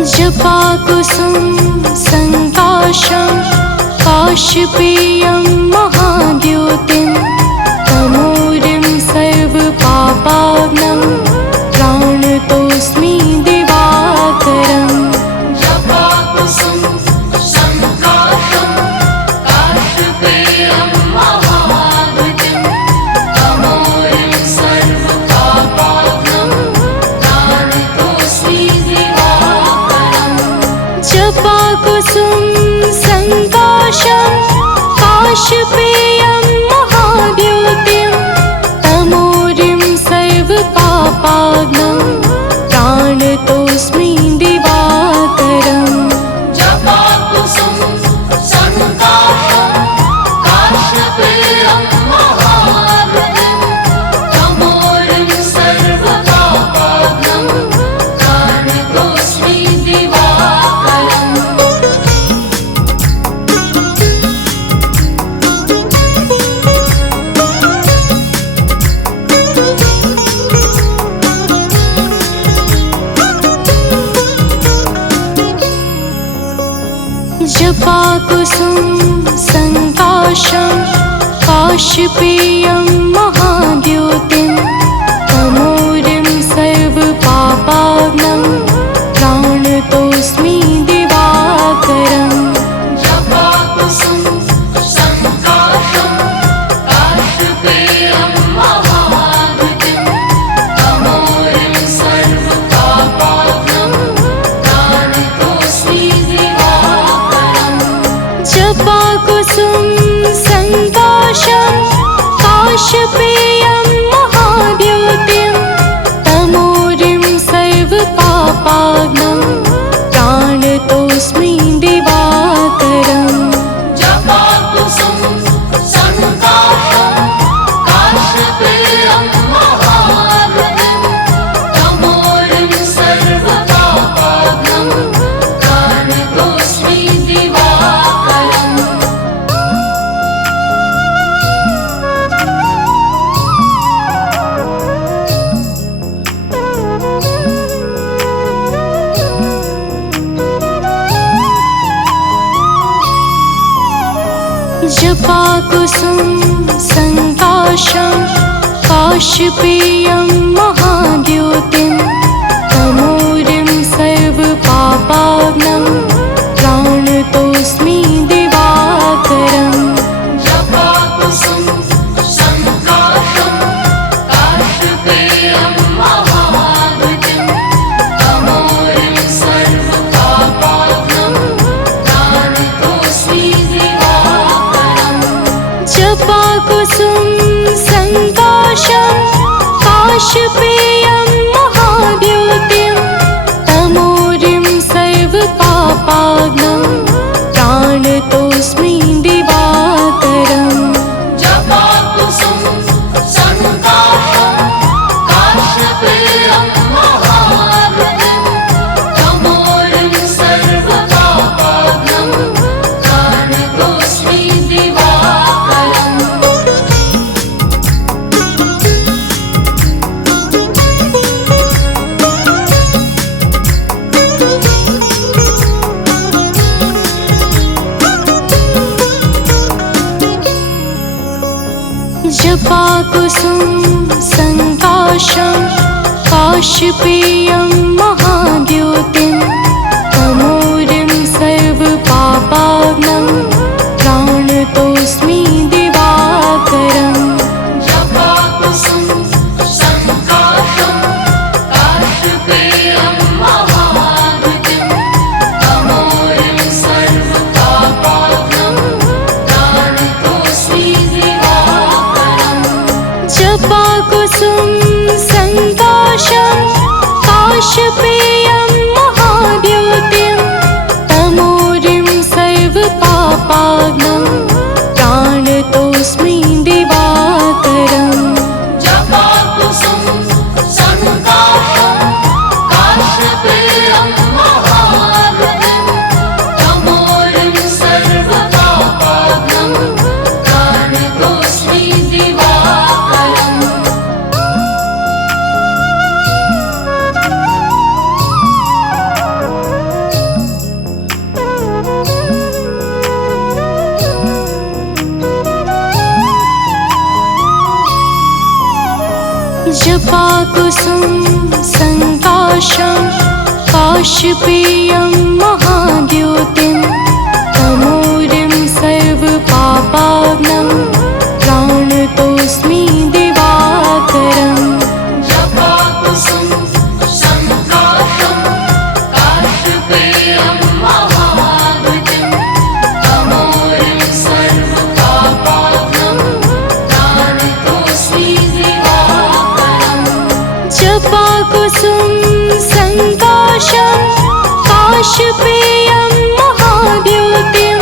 जपाकुसुम संकाशं काशपेयं महाद्योतिं तमोरिं सर्वपापाग्नं प्राणतोऽस्मि दिवाकरम्। जपाकुसुम संकाशं काशपेयं महाद्योतिं तमोरिं सर्वपापाग्नं प्राणतोऽस्मि दिवाकरम्। जपाकुसुम संकाशं काशपेयं महाद्योतिं तमोरिं सर्वपापाग्नं प्राणतोऽस्मि दिवाकरम्। जपाकुसुम संकाशं काशपेयं महाद्योतिं तमोरिं सर्वपापाग्नं प्राणतोऽस्मि दिवाकरम्। जपाकुसुम संकाशं काशपेयं महाद्योतिं तमोरिं सर्वपापाग्नं प्राणतोऽस्मि दिवाकरम्। जपाकुसुम संकाशं काशपेयं महाद्योतिं तमोरिं सर्वपापाग्नं प्राणतोऽस्मि दिवाकरम्। जपाकुसुम संकाशं काशपेयं महाद्योतिं तमोरिं सर्वपापाग्नं प्राणतोऽस्मि दिवाकरम्। जपाकुसुम संकाशं काशपेयं महाद्योतिं तमोरिं सर्वपापाग्नं प्राणतोऽस्मि दिवाकरम्। जपाकुसुम संकाशं काशपेयं महाद्योतिं तमोरिं सर्वपापाग्नं प्राणतोऽस्मि दिवाकरम्। जपाकुसुम संकाशं काशपेयं महाद्योतिं तमोरिं सर्वपापाग्नं प्राणतोऽस्मि दिवाकरम्। जपाकुसुम संकाशं काशपेयं महाद्योतिं तमोरिं सर्वपापाग्नं प्राणतोऽस्मि दिवाकरम्। जपाकुसुम संकाशं काशपेयं महाद्योतिं तमोरिं सर्वपापाग्नं प्राणतोऽस्मि दिवाकरम्। जपाकुसुम संकाशं काशपेयं महाद्योतिं तमोरिं सर्वपापाग्नं प्राणतोऽस्मि दिवाकरम्। जपाकुसुम संकाशं काशपेयं महाद्योतिं तमोरिं सर्वपापाग्नं प्राणतोऽस्मि दिवाकरम्। जपाकुसुम संकाशं काशपेयं जपाकुसुम संकाशं काश्यपेयं महाद्योतिं तमोरिं सर्वपापाग्नं प्राणतोऽस्मि दिवाकरम् जपाकुसुम संकाशं काश्यपेयं महाद्योतिं तमोरिं सर्वपापाग्नं प्राणतोऽस्मि दिवाकरम् जपाकुसुम संकाशं काश्यपेयं महाद्योतिं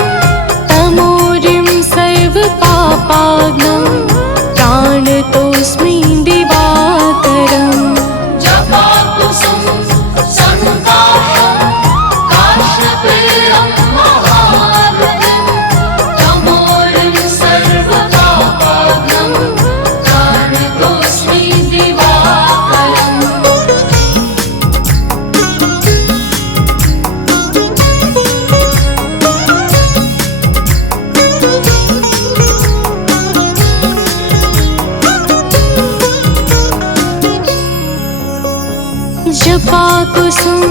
तमोरिं सर्वपापाग्नं प्राणतोऽस्मि दिवाकरम् जपाकुसुम संकाशं काश्यपेयं महाद्योतिं तमोरिं सर्वपापाग्नं प्राणतोऽस्मि दिवाकरम् जपाकुसुम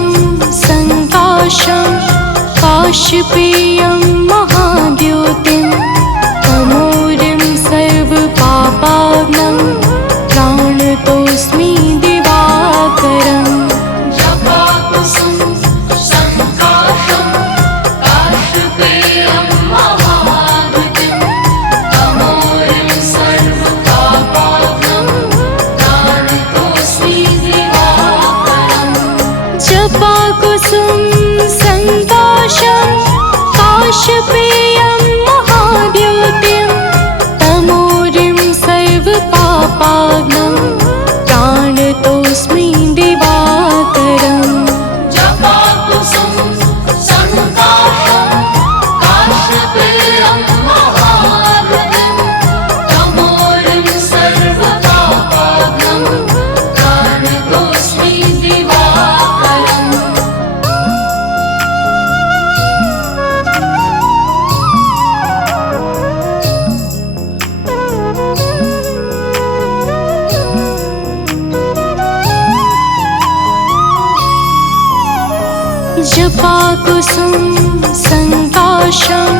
संकाशं काश्यपेयं महाद्योतिं तमोरिं सर्वपापाग्नं प्राणतोऽस्मि दिवाकरम् जपाकुसुम संकाशं काश्यपेयं महाद्योतिं तमोरिं सर्वपापाग्नं प्राणतोऽस्मि दिवाकरम् जपाकुसुम संकाशं काश्यपेयं महाद्योतिं तमोरिं सर्वपापाग्नं प्राणतोऽस्मि दिवाकरम् जपाकुसुम संकाशं काश्यपेयं महाद्योतिं तमोरिं सर्वपापाग्नं प्राणतोऽस्मि दिवाकरम् जपाकुसुम संकाशं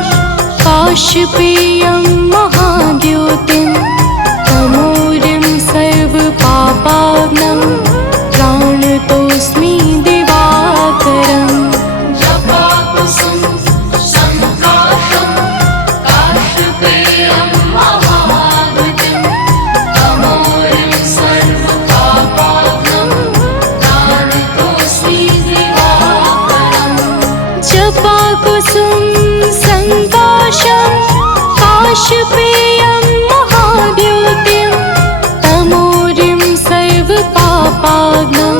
काश्यपेयं महाद्योतिं तमोरिं सर्वपापाग्नं प्राणतोऽस्मि दिवाकरम् जपाकुसुम संकाशं काश्यपेयं महाद्योतिं तमोरिं सर्वपापाग्नं प्राणतोऽस्मि दिवाकरम् जपाकुसुम संकाशं काश्यपेयं महाद्योतिं तमोरिं सर्वपापाग्नं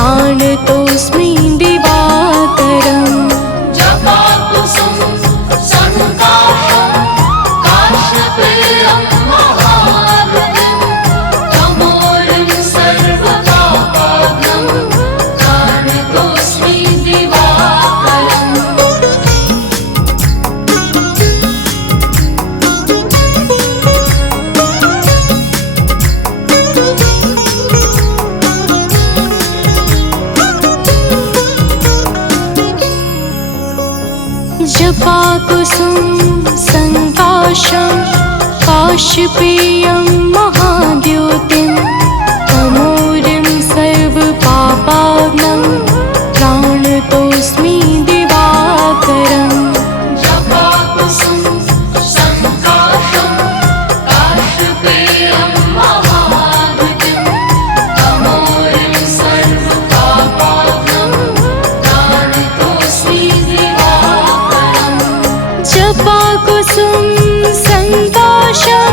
प्राणतोऽस्मि दिवाकरम् जपाकुसुम संकाशं काश्यपेयं महाद्योतिं तमोरिं सर्वपापाग्नं प्राणतोऽस्मि दिवाकरम् जपाकुसुम संकाशं काश्यपेयं महाद्योतिं तमोरिं सर्वपापाग्नं प्राणतोऽस्मि दिवाकरम् जपाकुसुम संकाशं काश्यपेयं महाद्योतिं तमोरिं सर्वपापाग्नं प्राणतोऽस्मि दिवाकरम् जपाकुसुम संकाशं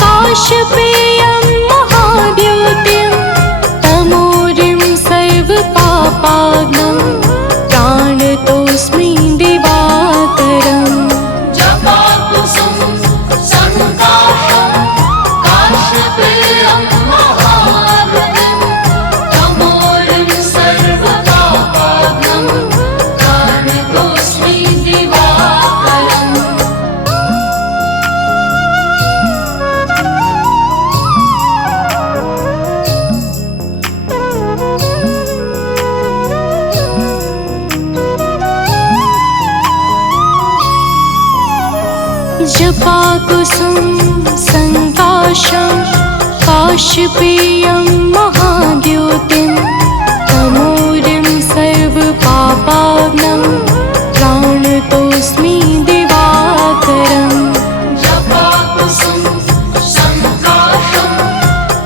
काश्यपेयं जपाकुसुम संकाशं काशपेयं महाद्युतिं तमोरिं सर्वपापाग्नं प्राणतोऽस्मि दिवाकरम् जपाकुसुम संकाशं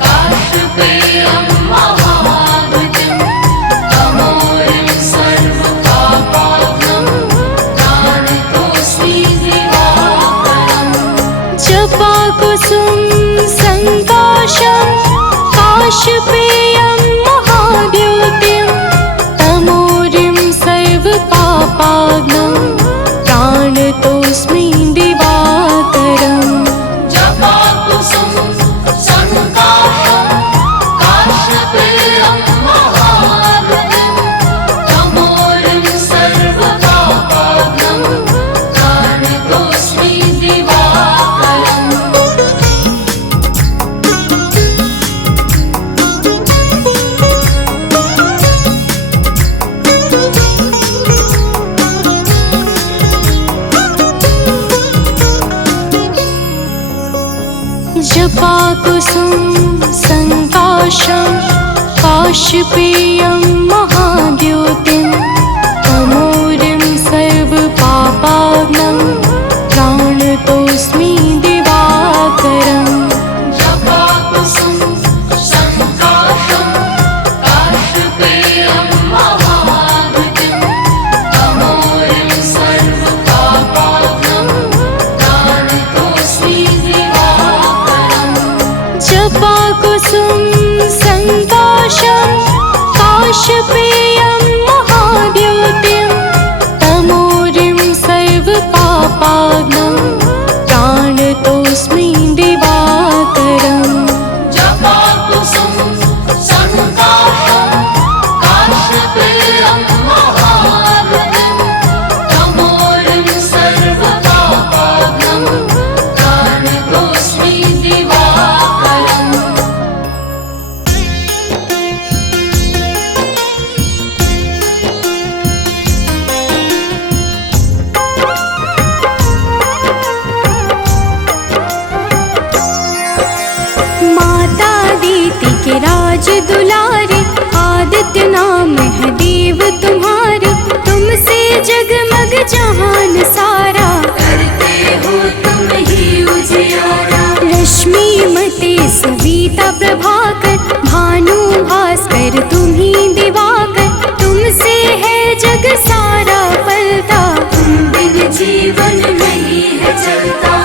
काशपेयं महाद्युतिं तमोरिं सर्वपापाग्नं प्राणतोऽस्मि दिवाकरम् जपाकुसुम संकाशं काशपेयं महाद्युतिं तमोरिं सर्वपापाग्नं प्राणतोऽस्मि दिवाकरम् जपाकुसुम संकाशं काशपेयं महाद्युतिं तमोरिं सर्वपापाग्नं प्राणतोऽस्मि दिवाकरम् जपाकुसुम संकाशं काशपेयं महाद्युतिं तमोरिं सर्वपापाग्नं प्राणतोऽस्मि दिवाकरम् जपाकुसुम संकाशं काशपेयं महाद्युतिं तमोरिं सर्वपापाग्नं प्राणतोऽस्मि दिवाकरम् जपाकुसुम संकाशं काशपेयं महाद्युतिं तमोरिं सर्वपापाग्नं प्राणतोऽस्मि दिवाकरम् जपाकुसुम संकाशं काशपेयं महाद्युतिं तमोरिं सर्वपापाग्नं प्राणतोऽस्मि दिवाकरम् माता दीति के राज दुलारे आदित्य नाम है देव तुम्हारे तुमसे जगमग जहान सारा करते हो तुम ही उजियारा रश्मि मते सविता प्रभाकर भानु भास्कर तुम्ही दिवाकर तुमसे है जग सारा पलता तुम बिन जीवन नहीं है चलता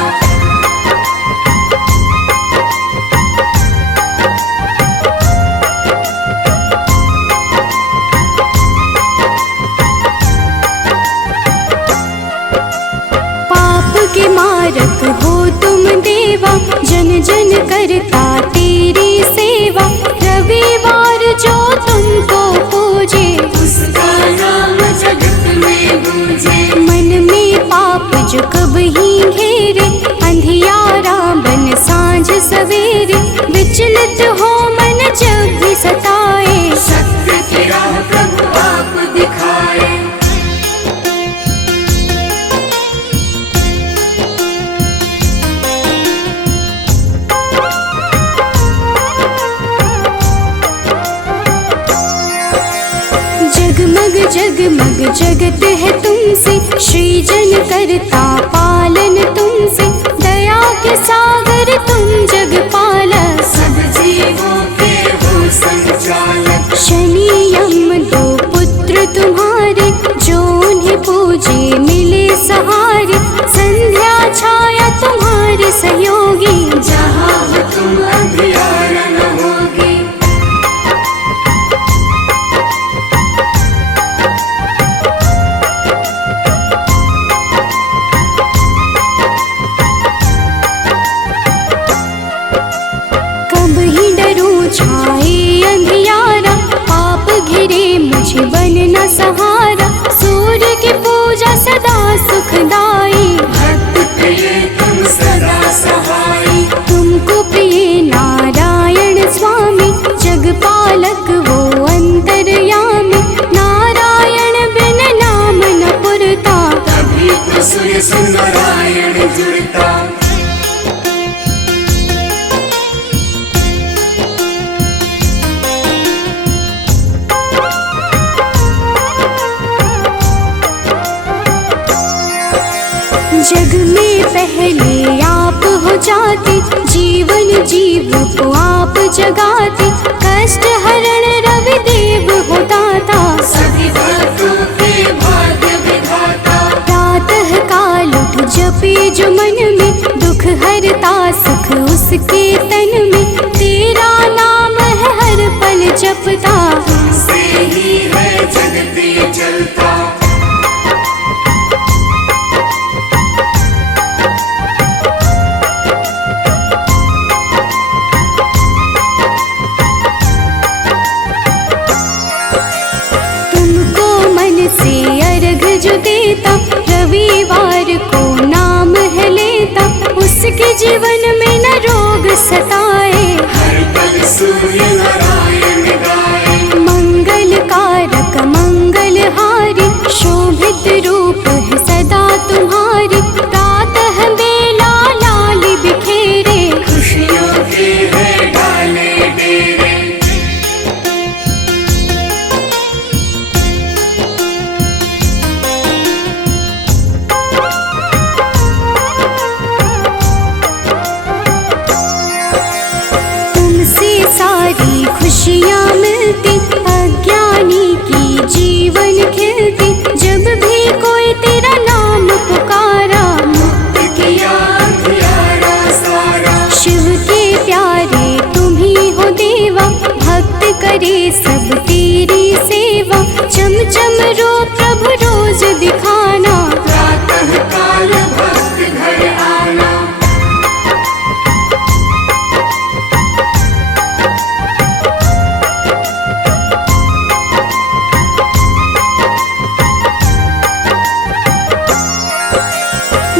पाप के मारक हो तुम देवा जन जन करता तेरी सेवा रविवार जो तुमको पूजे उसका नाम जगत में गूंजे मन में पाप जो कब ही घेरे अंधियारा बन सांझ सवेरे विचलित हो मन जब भी सताए सत्य की राह प्रभु आप दिखाए जगमग जगमग जगत है तुमसे सृजन करता पालन तुमसे दया के सागर तुम जग पालक सब जीवों के हो संचालक शनि यम दो पुत्र तुम्हारे जो उन्हें पूजे मिले सहारे संध्या छाया तुम्हारे सहयोगी जहाँ हो तुम अंधियारा न होगी कब ही डरूं छाए अंधियारा पाप घिरे मुझे बनना सहारा सूर्य की पूजा सदा सुखदाई भक्त प्रिय तुम सदा सहाय तुमको प्रिय नारायण स्वामी जगपालक वो अंतर्यामी नारायण बिन नाम न पुरता तभी तो सूर्य से नारायण जुड़ता जग में पहले आप हो जाते, जीवन जीव को आप जगाते, कष्ट हरण रवि देव हो दाता, सभी भक्तों के भाग्य विधाता। प्रातः काल उठ जपे जो मन में, दुख हरता सुख उसके तन में, तेरा नाम है हर पल जपता, तुमसे ही है जगत ये चलता। तुमको मन से अर्घ जो देता, रविवार को नाम है लेता, उसके जीवन में न रोग सताए, हर पल सूर्य नारायण गाए। मंगल कारक मंगलहारी, शोभित रूप है सदा तुम्हारी, प्रातः बेला लाल बिखेरे, खुशियों के है डाले डेरे। तुमसे सारी खुशियाँ मिलती, अज्ञानी की जीवन खिलती, जब भी कोई तेरा नाम पुकारा, मुक्त किया अंधियारा सारा। शिव के प्यारे तुम ही हो देवा, भक्त करे सब तेरी सेवा, चम चम रो प्रभु रोज दिखाना, प्रातः काल भक्त घर आना।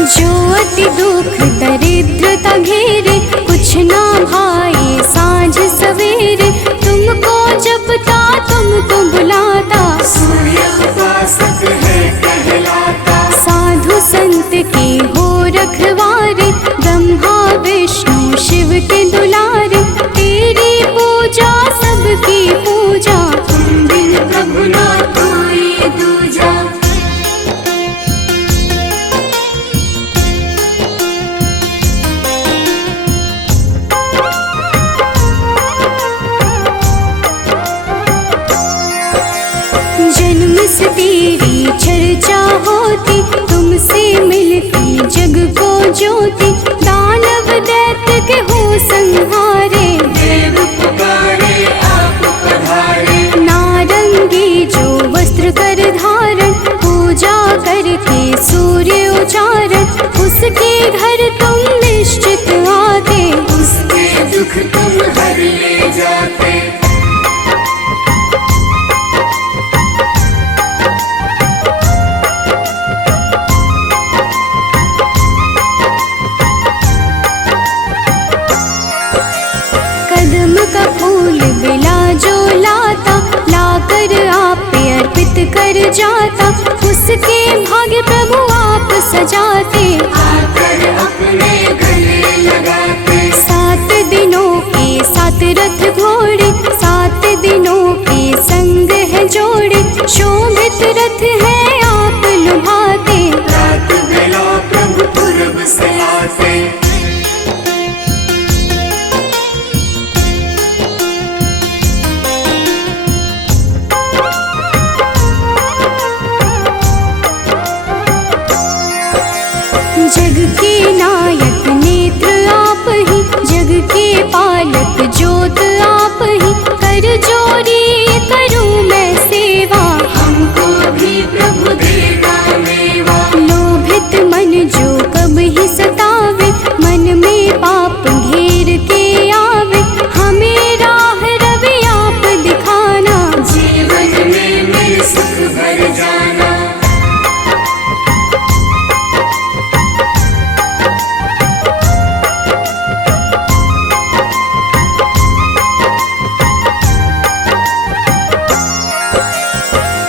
जो अति दुख दरिद्रता घेरे, कुछ ना भाए सांझ सवेरे, तुमको जपता तुमको बुलाता, सूर्य उपासक है कहलाता। साधु संत के हो रखवारे, ब्रह्मा विष्णु शिव के दुलारे, तेरी पूजा सबकी पूजा, तुम बिन प्रभु ना कोई दूजा। जन्म से तेरी चर्चा होती, तुमसे मिलती जग को ज्योति, दानव दैत्य के हो संहारे, देव पुकारे आप पधारे। नारंगी जो वस्त्र कर धारण, पूजा करके सूर्य उचारण, उसके घर तुम निश्चित आते, उसके दुख तुम हर ले जाते। कदम का फूल बिला जो लाता, लाकर आप पे अर्पित कर जाता, उसके भाग्य प्रभु आप सजाते, आकर अपने गले लगाते। 7 दिनों के 7 रथ घोड़े, 7 दिनों के संग है जोड़े, शोभित रथ है आप लुभाते, रात बेला प्रभु पूरब से आते। जग के नायक नेत्र आप ही, जग के पालक ज्योत आप ही, कर जोरी करूं मैं सेवा, हमको भी प्रभु देगा मेवा। लोभित मन जो कब ही सतावे, मन में पाप घेर के आवे, हमें राह रवि आप दिखाना, जीवन में मेरे सुख भर जाना।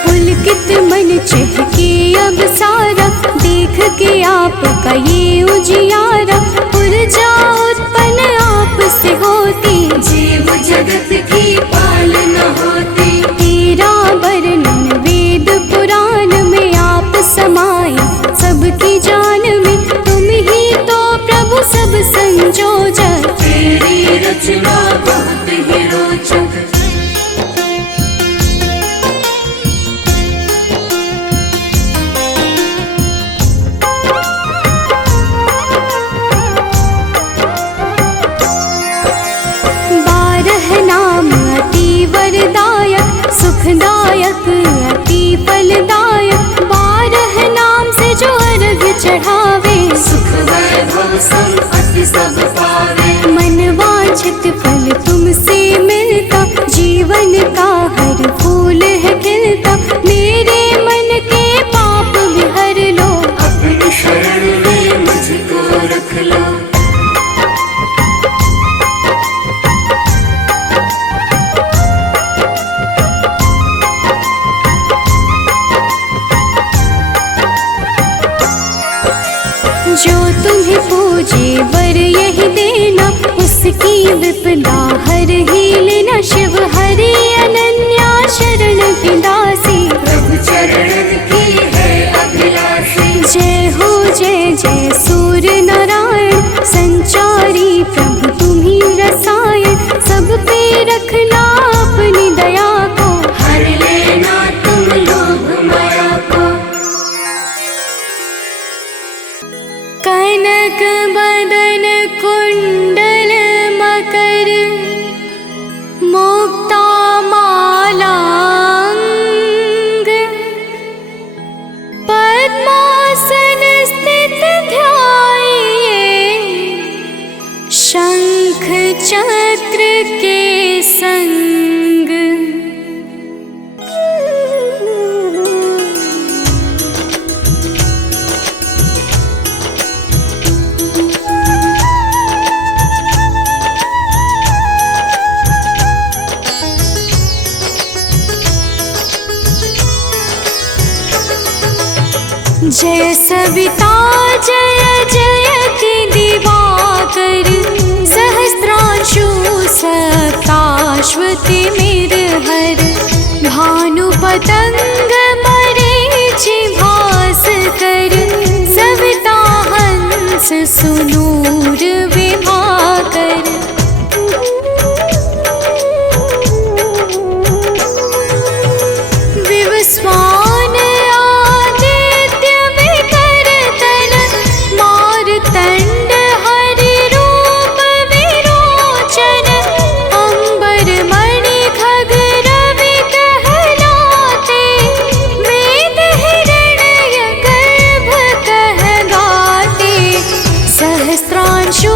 पुलकित मन चहके अब सारा, देख के आपका ये उजियारा, ऊर्जा उत्पन्न आप से होती, जीव जगत की पालना होती। तेरा वर्णन वेद पुराण में आप समाए, सबकी जान में सुखदायक अति फलदायक 12 नाम से जो अर्घ चढ़ावे सुख वैभव संपत्ति सब पावे। मन वांछित फल तुमसे मिलता जीवन का हर फूल है खिलता मेरे मन के पाप भी हर लो अपनी शरण में मुझको रख लो। जो तुम्हें पूजे वर यही देना उसकी विपदा हर ही लेना शिव हरि अनन्या शरण की दासी प्रभु चरण की है अभिलाषी। जय हो जय जय सूर्य नारायण संचारी प्रभु तुम्ही रसायन सब पे रखना अपनी दया को हर लेना तुम लोभ माया को। कनक बदन कुंडल मकर मुक्ता मालांग पद्मासन स्थित ध्याये शंख चक्र के संग। जय सविता जय जयति दिवाकर सहस्रांशु सप्ताश्वति मेरहर भानु पतंग मरीचि भास्कर सविता हंस सुनूर विभाकर। विवस्वान आदित्य विकर्तन मारतंड हरि रूप विरोचन अंबर मणि खग रवि कहलाते वेद हिरण्य गर्भ कह गाते सहस्त्रांशु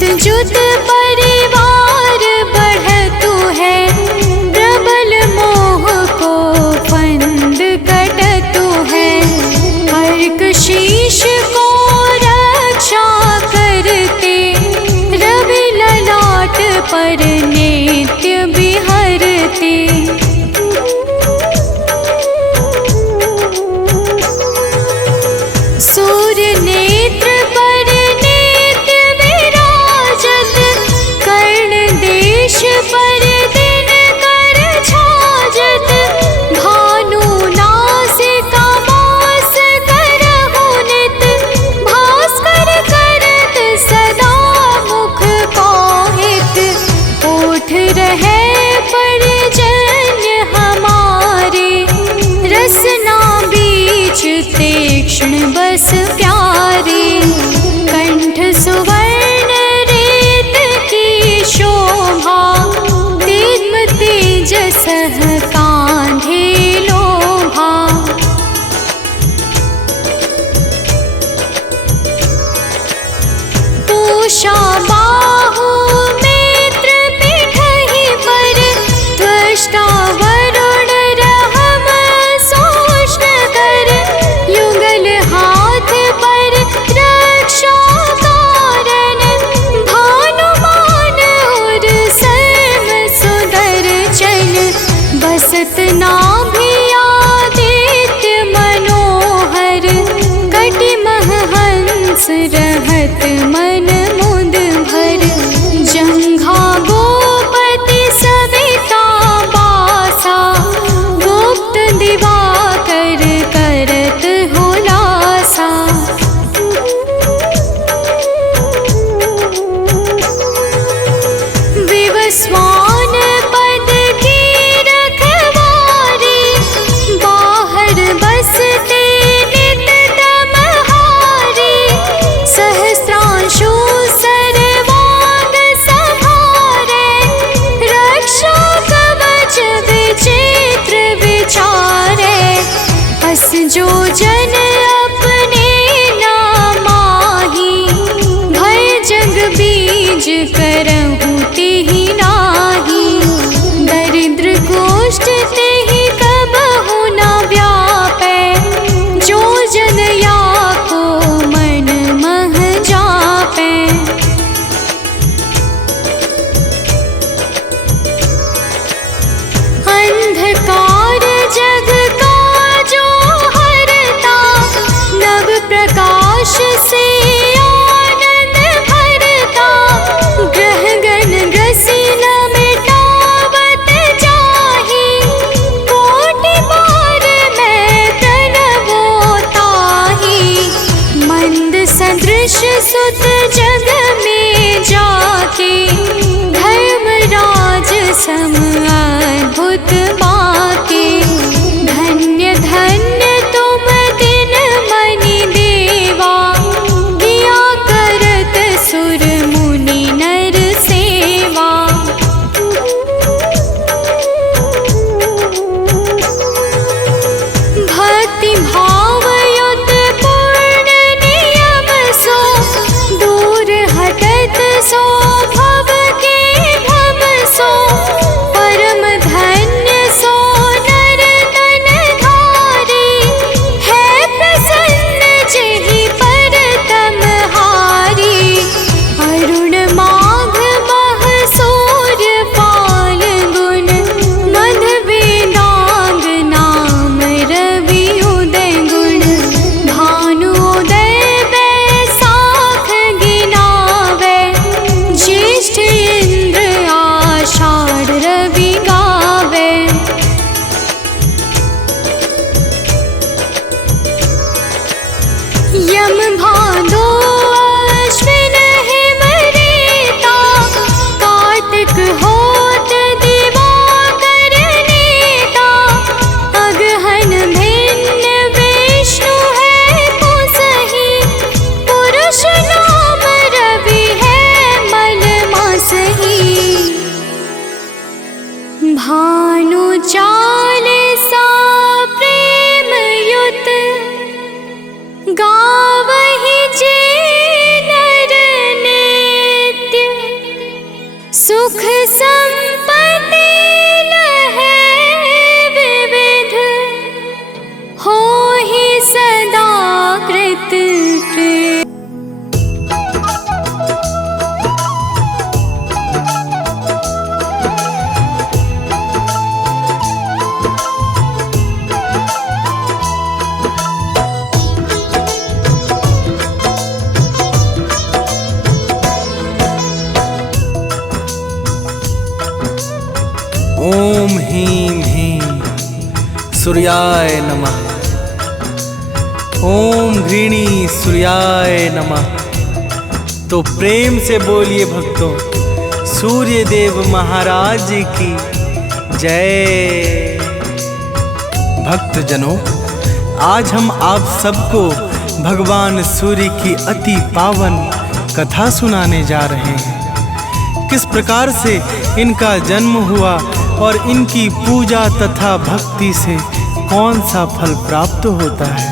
जुत जुत परिवार बढ़तु है, प्रबल मोह को फंद कटतु है। अर्क शीश को रक्षा करते, रवि ललाट पर नित्य बिहरते। सूर्य नेत्र पर नित्य विराजत, कर्ण देश पर दिन कर छाजत। भानु नासिका मास करहु नित, भास्कर करत सदा मुख पाहित। ओठ रहे परिजन्य ओम ह्रीं ह्रीं सूर्याय नमः। ओम घृणी सूर्याय नमः। तो प्रेम से बोलिए भक्तों, सूर्य देव महाराज की जय। भक्तजनों, आज हम आप सबको भगवान सूर्य की अति पावन कथा सुनाने जा रहे हैं। किस प्रकार से इनका जन्म हुआ और इनकी पूजा तथा भक्ति से कौन सा फल प्राप्त होता है,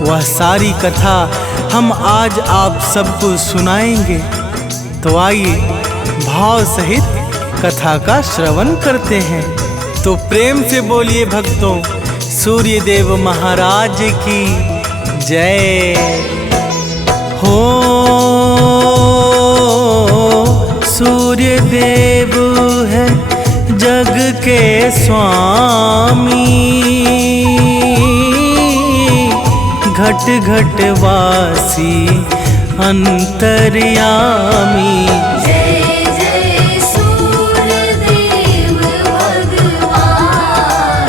वह सारी कथा हम आज आप सबको सुनाएंगे। तो आइए भाव सहित कथा का श्रवण करते हैं। तो प्रेम से बोलिए भक्तों, सूर्य देव महाराज की जय हो। सूर्य देव है जग के स्वामी, घट घट वासी अंतर्यामी। जय जय सूर्यदेव भगवान,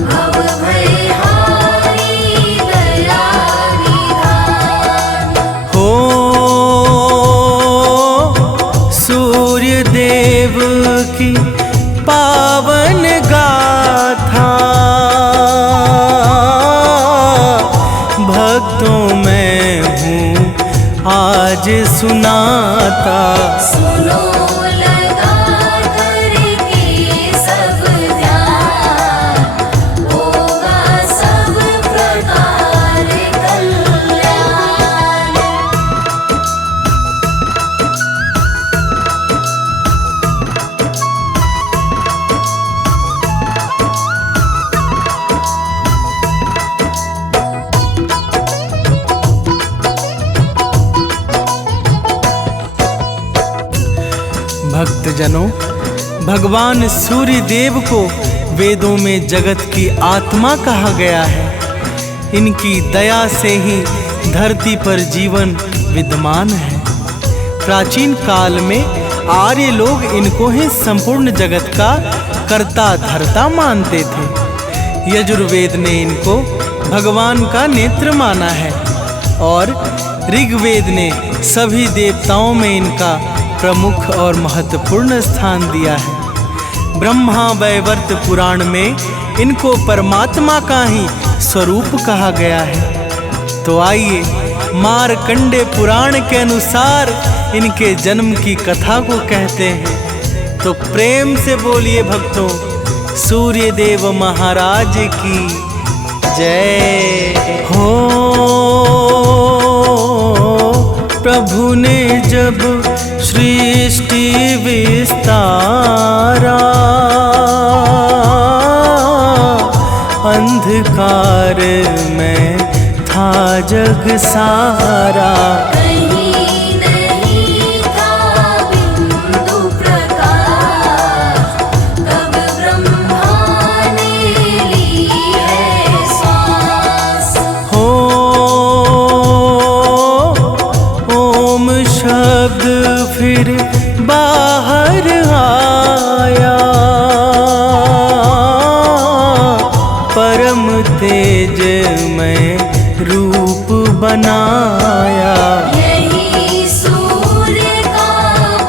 भव भयहारी दया निधान। हो सूर्य देव की पावन गाथा, भक्तों मैं हूँ आज सुनाता। सुनो लगा करके सब ध्यान, होगा सब प्रकार कल्याण। भक्तजनों, भगवान सूर्य देव को वेदों में जगत की आत्मा कहा गया है। इनकी दया से ही धरती पर जीवन विद्यमान है। प्राचीन काल में आर्य लोग इनको ही संपूर्ण जगत का कर्ता धर्ता मानते थे। यजुर्वेद ने इनको भगवान का नेत्र माना है और ऋग्वेद ने सभी देवताओं में इनका प्रमुख और महत्वपूर्ण स्थान दिया है। ब्रह्मा वैवर्त पुराण में इनको परमात्मा का ही स्वरूप कहा गया है। तो आइए मार्कंडे पुराण के अनुसार इनके जन्म की कथा को कहते हैं। तो प्रेम से बोलिए भक्तों, सूर्य देव महाराज की जय हो। प्रभु ने जब सृष्टि विस्तारा, अंधकार में था जग सारा। कहीं नहीं था बिंदु प्रकाश, तब ब्रह्मा ने ली है सांस। हो ओम शब्द फिर बाहर आया, परम तेज में रूप बनाया। यही सूर्य का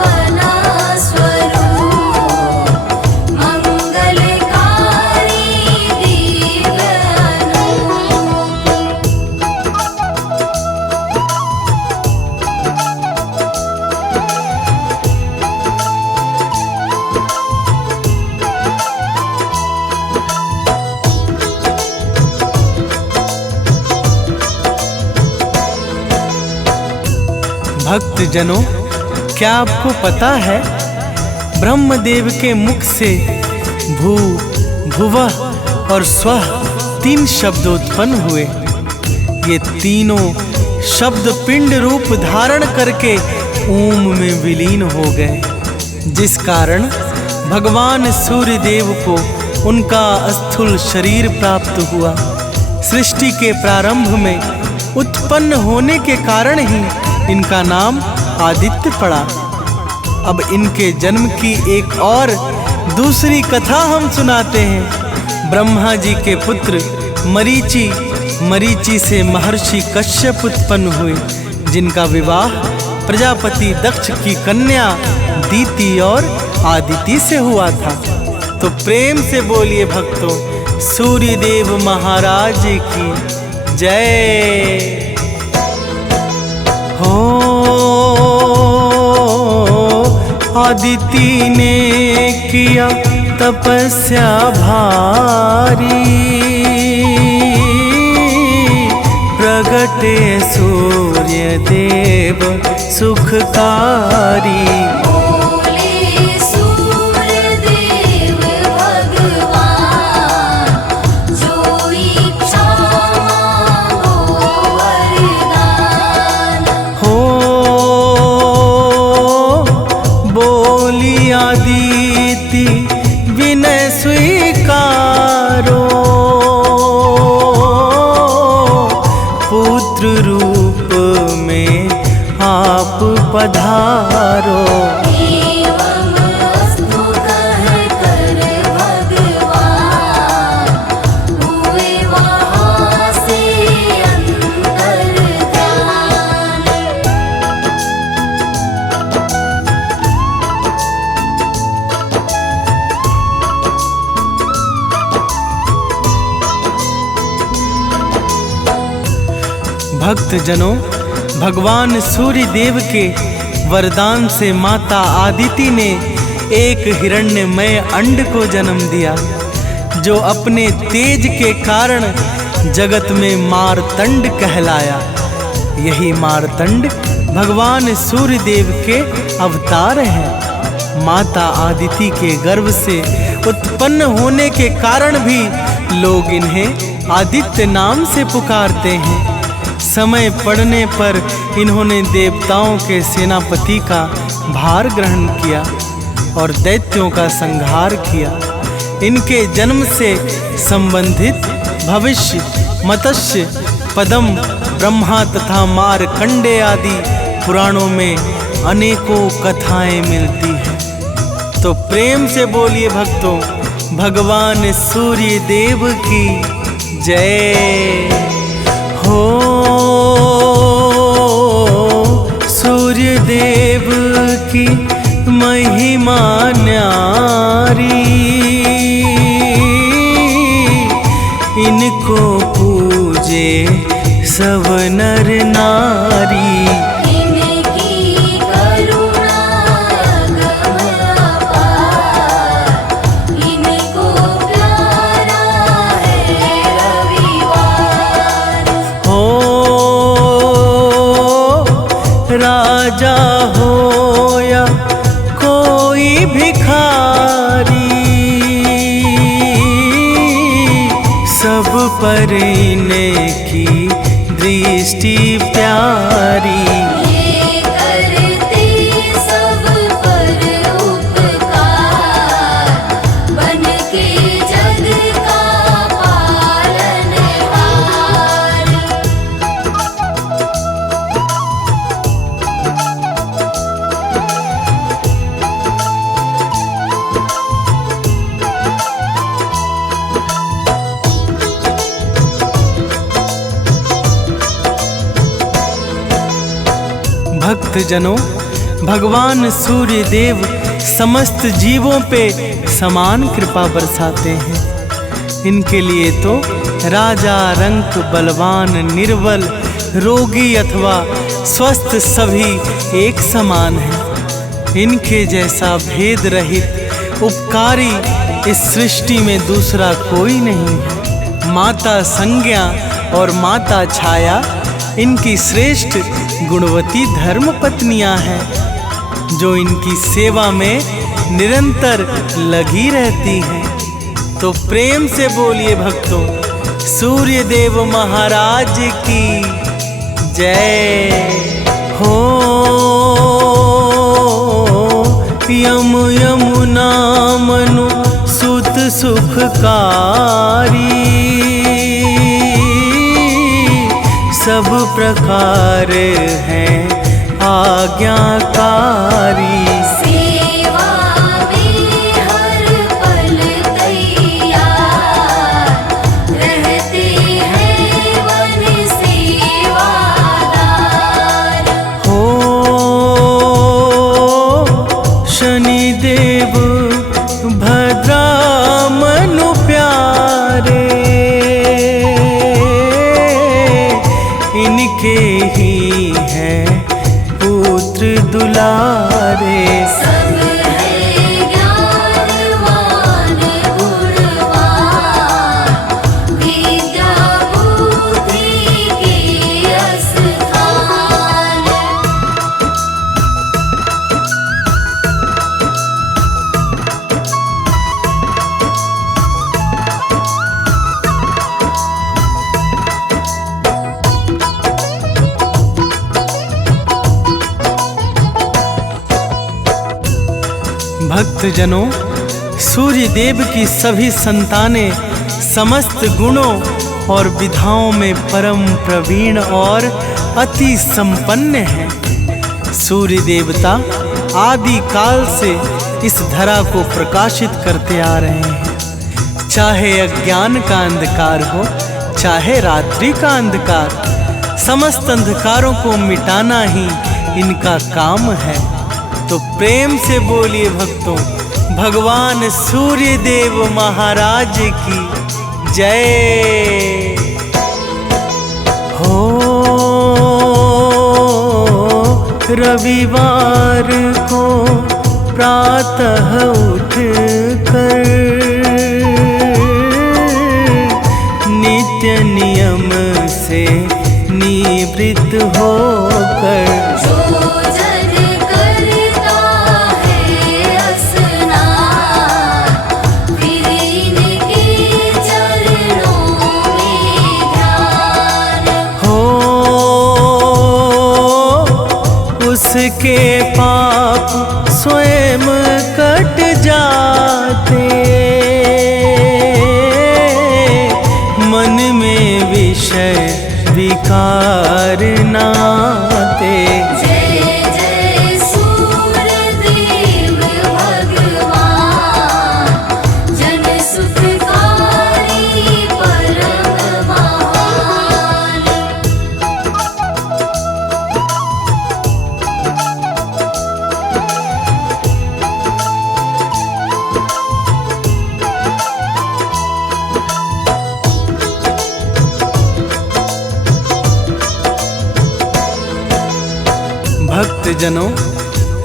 बना स्वरूप, मंगलकारी दिव्य अनूप। भक्तजनों, क्या आपको पता है ब्रह्मदेव के मुख से भू, भुवः और स्वः 3 शब्द उत्पन्न हुए। ये तीनों शब्द पिंड रूप धारण करके ओम में विलीन हो गए, जिस कारण भगवान सूर्य देव को उनका स्थूल शरीर प्राप्त हुआ। सृष्टि के प्रारंभ में उत्पन्न होने के कारण ही इनका नाम आदित्य पड़ा। अब इनके जन्म की एक और दूसरी कथा हम सुनाते हैं। ब्रह्मा जी के पुत्र मरीचि से महर्षि कश्यप उत्पन्न हुए, जिनका विवाह प्रजापति दक्ष की कन्या दीति और आदिति से हुआ था। तो प्रेम से बोलिए भक्तों, सूर्य देव महाराज की जय हो। आदिति ने किया तपस्या भारी, प्रगटे सूर्य देव सुखकारी। पधारो भक्तजनों, भगवान सूर्य देव के वरदान से माता आदिति ने एक हिरण्यमय अंड को जन्म दिया, जो अपने तेज के कारण जगत में मार्तंड कहलाया। यही मार्तंड भगवान सूर्य देव के अवतार हैं। माता आदिति के गर्भ से उत्पन्न होने के कारण भी लोग इन्हें आदित्य नाम से पुकारते हैं। समय पड़ने पर इन्होंने देवताओं के सेनापति का भार ग्रहण किया और दैत्यों का संहार किया। इनके जन्म से संबंधित भविष्य, मत्स्य, पद्म, ब्रह्मा तथा मार्कंडे आदि पुराणों में अनेकों कथाएं मिलती हैं। तो प्रेम से बोलिए भक्तों, भगवान सूर्य देव की जय हो। सूर्य देव की महिमा न्यारी, इनको पूजे सब नर नारी। राजा हो या कोई भिखारी, सब पर इनकी दृष्टि प्यारी। ये करते सब पर उपकार, बन के जग का पालनहार। भक्तजनों, भगवान सूर्य देव समस्त जीवों पे समान कृपा बरसाते हैं। इनके लिए तो राजा, रंक, बलवान, निर्बल, रोगी अथवा स्वस्थ सभी एक समान हैं। इनके जैसा भेद रहित उपकारी इस सृष्टि में दूसरा कोई नहीं है। माता संज्ञा और माता छाया इनकी श्रेष्ठ गुणवती धर्म पत्नियां हैं, जो इनकी सेवा में निरंतर लगी रहती हैं। तो प्रेम से बोलिए भक्तों, सूर्य देव महाराज की जय हो। यम यमुना मनु सुत सुखकारी, सब प्रकार हैं आज्ञाकारी। सेवा में हर पुत्र दुलारे। सब है ज्ञानवान गुणवान, विद्या बुद्धि के स्थान। भक्तजनों, सूर्य देव की सभी संतानें समस्त गुणों और विधाओं में परम प्रवीण और अति संपन्न हैं। सूर्य देवता आदि काल से इस धरा को प्रकाशित करते आ रहे हैं। चाहे अज्ञान का अंधकार हो, चाहे रात्रि का अंधकार, समस्त अंधकारों को मिटाना ही इनका काम है। तो प्रेम से बोलिए भक्तों, भगवान सूर्य देव महाराज की जय हो। रविवार को प्रातः उठ कर नित्य नियम से निवृत्त होकर, जो जन करता है स्नान, फिर इनके चरणों में ध्यान। हो उसके पाप स्वयं कट जाते, मन में विषय विकार नाते। जय जय सूर्यदेव भगवान, जन सुखकारी परम महान। भक्तजनों,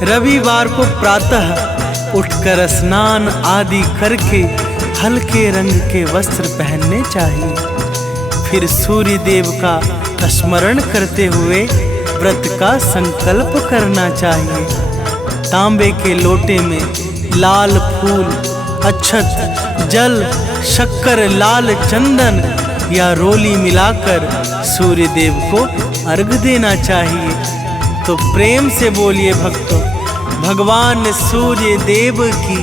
रविवार को प्रातः उठकर स्नान आदि करके हल्के रंग के वस्त्र पहनने चाहिए। फिर सूर्य देव का स्मरण करते हुए व्रत का संकल्प करना चाहिए। तांबे के लोटे में लाल फूल, अक्षत, जल, शक्कर, लाल चंदन या रोली मिलाकर सूर्य देव को अर्घ देना चाहिए। तो प्रेम से बोलिए भक्तों, भगवान सूर्य देव की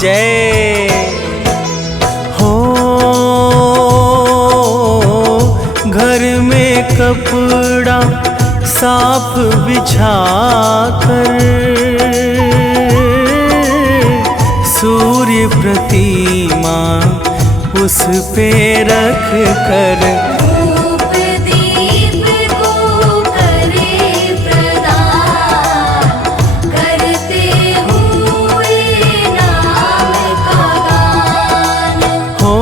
जय हो। घर में कपड़ा साफ बिछाकर सूर्य प्रतिमा उस पे रख कर, धूप दीप को करे प्रदान, करते हुए नाम का गान। हो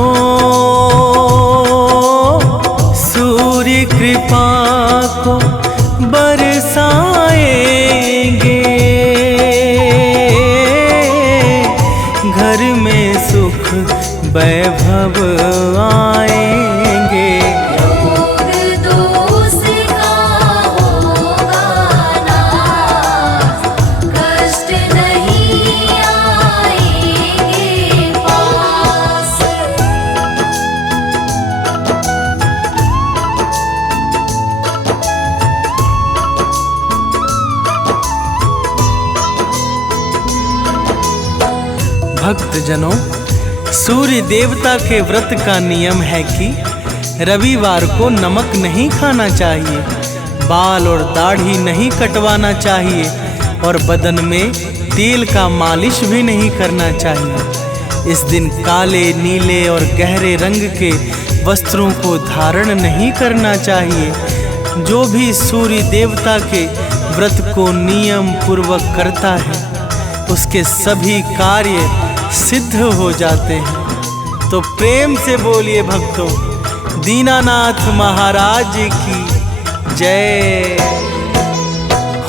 सूर्य कृपा को बरसाएंगे, घर में सुख वैभव आएंगे। रोग दोष का होगा नाश, कष्ट नहीं आएंगे पास। भक्तजनों, सूर्य देवता के व्रत का नियम है कि रविवार को नमक नहीं खाना चाहिए, बाल और दाढ़ी नहीं कटवाना चाहिए और बदन में तेल का मालिश भी नहीं करना चाहिए। इस दिन काले, नीले और गहरे रंग के वस्त्रों को धारण नहीं करना चाहिए। जो भी सूर्य देवता के व्रत को नियम पूर्वक करता है उसके सभी कार्य सिद्ध हो जाते हैं। तो प्रेम से बोलिए भक्तों, दीनानाथ महाराज की जय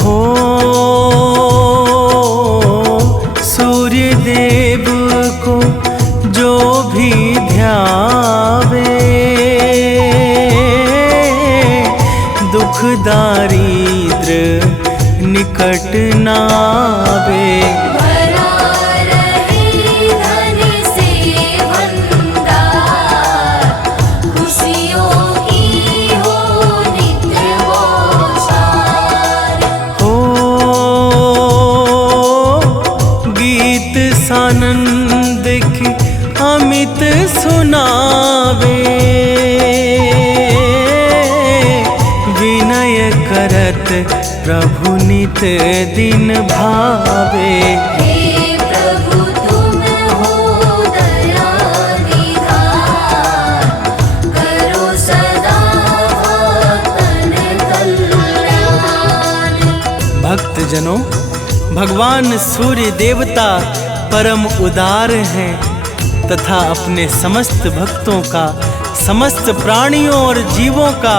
हो। संकट ना आवे। भरा रहे धन से भंडार, खुशियों की हो नित्य बौछार। हो गीत सानंद की अमित सुनावे, विनय करत प्रभु नित दिन भावे। हे प्रभु तुम हो दया निधान, करो सदा भक्तन कल्याण। भक्तजनों, भगवान सूर्य देवता परम उदार हैं तथा अपने समस्त भक्तों का, समस्त प्राणियों और जीवों का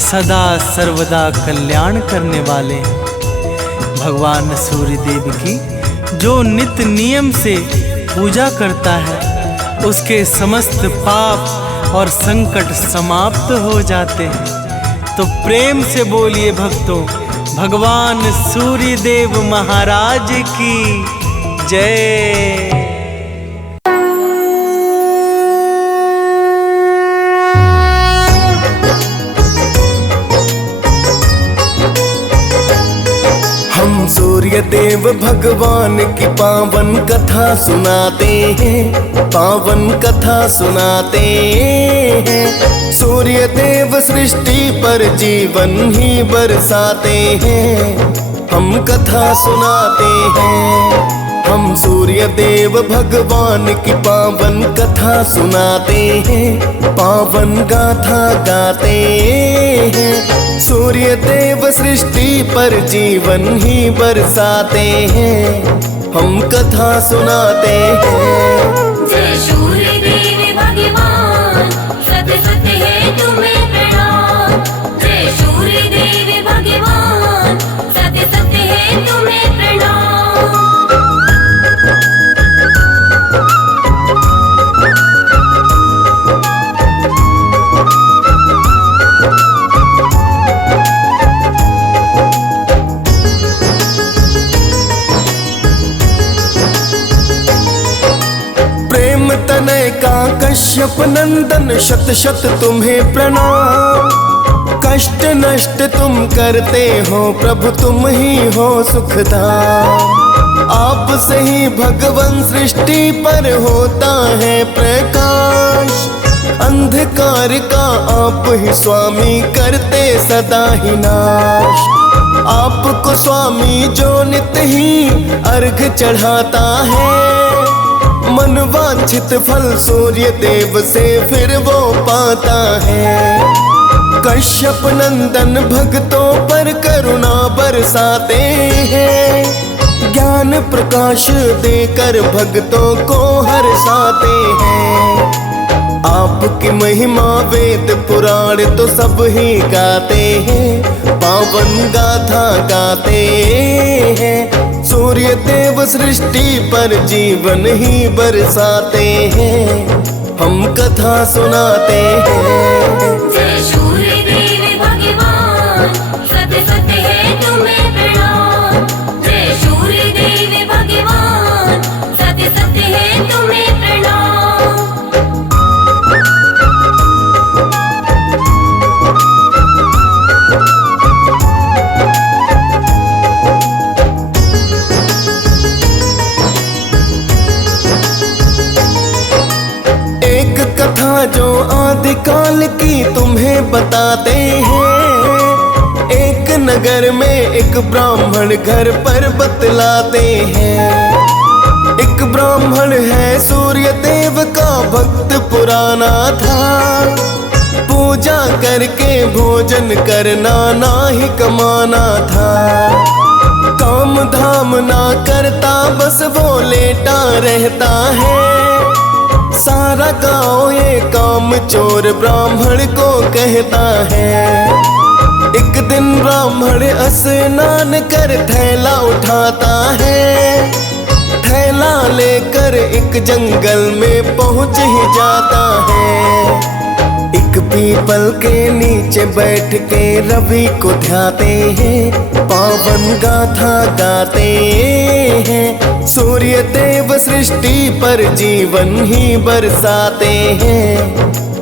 सदा सर्वदा कल्याण करने वाले हैं। भगवान सूर्य देव की जो नित्य नियम से पूजा करता है, उसके समस्त पाप और संकट समाप्त हो जाते हैं। तो प्रेम से बोलिए भक्तों, भगवान सूर्य देव महाराज की जय। हम सूर्य देव भगवान की पावन कथा सुनाते हैं, पावन कथा सुनाते हैं। सूर्य देव सृष्टि पर जीवन ही बरसाते हैं, हम कथा सुनाते हैं। हम सूर्य देव भगवान की पावन कथा सुनाते हैं, पावन गाथा गाते हैं। सूर्य देव सृष्टि पर जीवन ही बरसाते हैं, हम कथा सुनाते हैं। जय सूर्य देव भगवान, सत्य सत्य है तुम्हें प्रणाम। जय सूर्य देव भगवान, सत्य सत्य है तुम्हें प्रणाम। तनय का कश्यप नंदन शत शत तुम्हें प्रणाम। कष्ट नष्ट तुम करते हो प्रभु, तुम ही हो सुखदाम। आप से ही भगवान सृष्टि पर होता है प्रकाश। अंधकार का आप ही स्वामी करते सदा ही नाश। आपको स्वामी जो नित्य ही अर्घ चढ़ाता है, मन वांछित फल सूर्य देव से फिर वो पाता है। कश्यप नंदन भक्तों पर करुणा बरसाते हैं, ज्ञान प्रकाश देकर भक्तों को हर्षाते हैं। आपकी महिमा वेद पुराण तो सब ही गाते हैं, पावन गाथा गाते हैं। सूर्य देव सृष्टि पर जीवन ही बरसाते हैं, हम कथा सुनाते हैं। जय सूर्य देव भगवान, सत्य सत्य है तुम्हें प्रणाम। जय सूर्य देव भगवान, सत्य सत्य है तुम्हें प्रणाम। जो आदिकाल की तुम्हें बताते हैं। एक नगर में एक ब्राह्मण घर पर बतलाते हैं। एक ब्राह्मण है सूर्य देव का भक्त पुराना था। पूजा करके भोजन करना ना ही कमाना था। काम धाम ना करता बस वो लेटा रहता है। सारा गाँव ये काम चोर ब्राह्मण को कहता है। एक दिन ब्राह्मण स्नान कर थैला उठाता है। थैला लेकर एक जंगल में पहुंच ही जाता है। एक पीपल के नीचे बैठ के रवि को ध्याते हैं, पावन गाथा गाते हैं। सूर्य देव सृष्टि पर जीवन ही बरसाते हैं,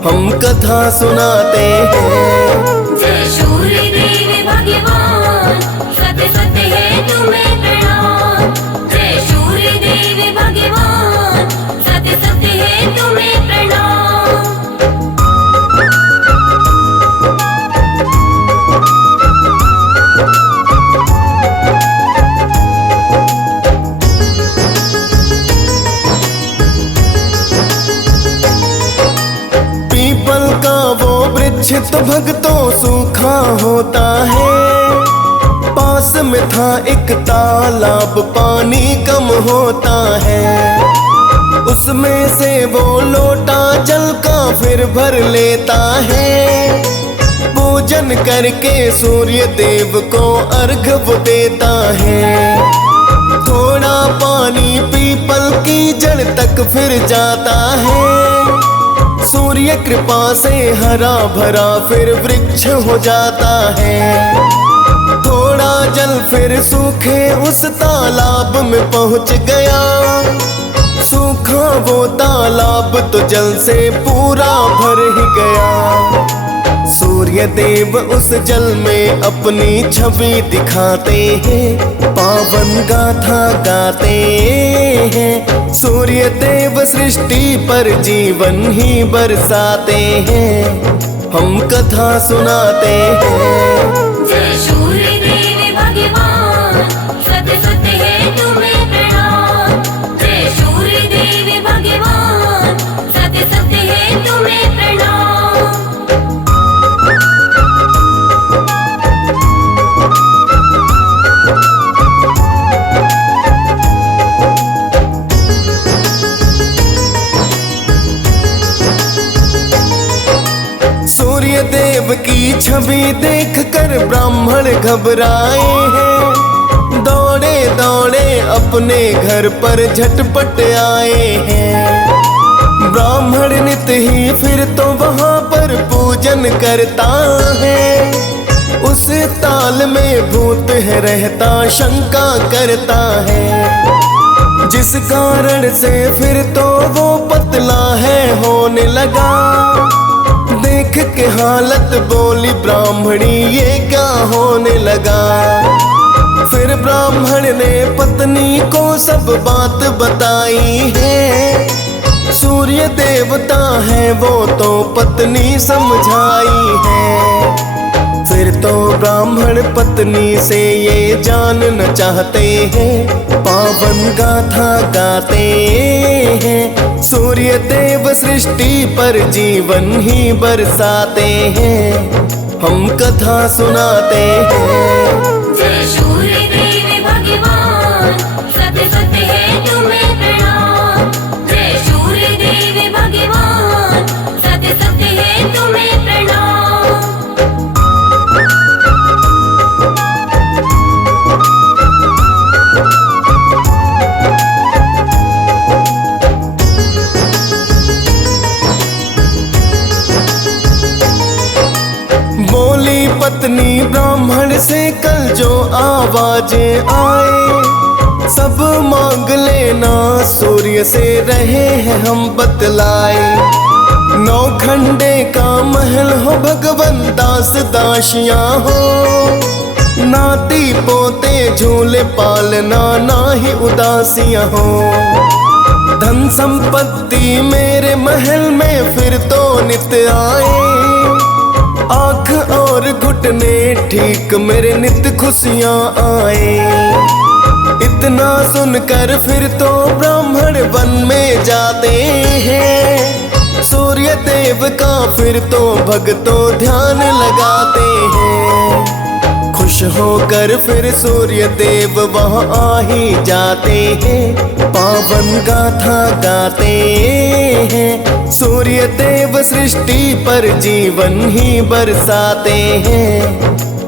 हम कथा सुनाते हैं। जय सूर्य देव भगवान, सत्य सत्य है तुम्हें प्रणाम। जय सूर्य देव भगवान, सत्य सत्य है तुम्हें प्रणाम। पीपल का वो वृक्ष तो भक्तों सूखा होता है, पास में था एक तालाब पानी कम होता है। उसमें से वो लोटा जल का फिर भर लेता है, पूजन करके सूर्य देव को अर्घ वो देता है। थोड़ा पानी पीपल की जड़ तक फिर जाता है, सूर्य कृपा से हरा भरा फिर वृक्ष हो जाता है। थोड़ा जल फिर सूखे उस तालाब में पहुंच गया, सूखा वो तालाब तो जल से पूरा भर ही गया। सूर्य देव उस जल में अपनी छवि दिखाते हैं, पावन गाथा गाते हैं। सूर्य देव सृष्टि पर जीवन ही बरसाते हैं, हम कथा सुनाते हैं। जय सूर्य देव भगवान, सत्य सत्य है तुम्हें प्रणाम। जय सूर्य देव भगवान, सत्य सत्य है तुम्हें प्रणाम। सूर्य देव की छवि देखकर ब्राह्मण घबराए हैं, दौड़े दौड़े अपने घर पर झटपट आए हैं। ब्राह्मण नित ही फिर तो वहाँ पर पूजन करता है, उस ताल में भूत है रहता शंका करता है। जिस कारण से फिर तो वो पतला है होने लगा, देख के हालत बोली ब्राह्मणी ये क्या होने लगा। फिर ब्राह्मण ने पत्नी को सब बात बताई है, सूर्य देवता है वो तो पत्नी समझाई है। फिर तो ब्राह्मण पत्नी से ये जानना चाहते हैं, पावन गाथा गाते हैं। सूर्य देव सृष्टि पर जीवन ही बरसाते हैं, हम कथा सुनाते हैं। जय सूर्य देव भगवान, सत्य सत्य है तुम्हें प्रणाम। जय सूर्य देव भगवान, सत्य सत्य है तुम्हें प्रणाम। बोली पत्नी ब्राह्मण से कल जो आवाजें आए, सब मांग लेना सूर्य से रहे हैं हम बतलाए। नौखंडे का महल हो भगवन दास दासियां हो, नाती पोते झूले पालना ना ही उदासियां हो। धन संपत्ति मेरे महल में फिर तो नित आए, आँख और घुटने ठीक मेरे नित खुशियाँ आए। इतना सुनकर फिर तो ब्राह्मण वन में जाते हैं, सूर्य देव का फिर तो भक्तों ध्यान लगाते हैं। खुश होकर फिर सूर्य देव वहाँ आ ही जाते हैं, पावन गाथा गाते हैं। सूर्य देव सृष्टि पर जीवन ही बरसाते हैं,